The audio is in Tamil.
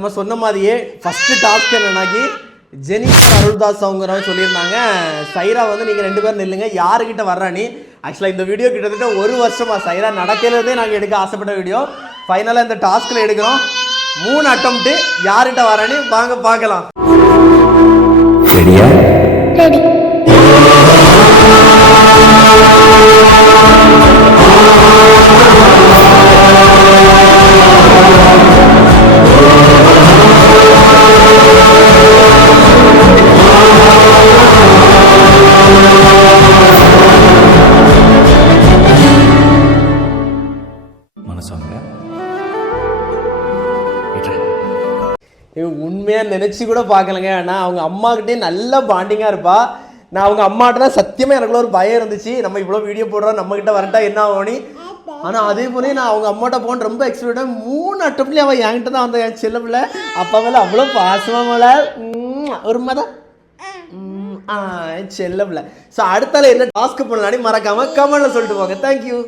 நம்ம சொன்ன மாதிரியே ஃபர்ஸ்ட் டாஸ்க் என்னன்னாக்கி ஜெனிஃபர் அருள்தாஸ் அவங்க சொல்லியிருந்தாங்க, சைரா வந்து நீங்கள் 2 பேரும் நில்லுங்க, யாருக்கிட்ட வர்றானி. ஆக்சுவலாக இந்த வீடியோ கிட்டத்தட்ட 1 வருஷமா சைரா நடக்கிறதே நாங்கள் எடுக்க ஆசைப்பட்ட வீடியோ. ஃபைனலாக இந்த டாஸ்கில் எடுக்கிறோம். 3 அட்டம்ப்ட்டு, யார்கிட்ட வர்றானி வாங்க பார்க்கலாம். ரெடி. உண்மையாக நினச்சி கூட பார்க்கலங்க. நான் அவங்க அம்மாக்கிட்டே நல்ல பாண்டிங்காக இருப்பா. நான் அவங்க அம்மாட்ட தான் சத்தியமாக எனக்குள்ள ஒரு பயம் இருந்துச்சு, நம்ம இவ்வளோ வீடியோ போடுறோம் நம்மக்கிட்ட வரட்டா என்ன ஆகும்னு. ஆனால் அதே போல நான் அவங்க அம்மாட்ட போன ரொம்ப எக்ஸ்பெக்டாக 3 அட்டம்ப்ட்லேயே அவள் என்கிட்ட தான் வந்த என் செல்ல பிள்ளை. அப்பா மேலே அவ்வளோ பாசமாக மேலே ஒரு தான் செல்ல பிள்ளை. ஸோ அடுத்தால என்ன டாஸ்க் பண்ணலான்னு மறக்காமல் கமெண்ட்ல சொல்லிட்டு போங்க. தேங்க்யூ.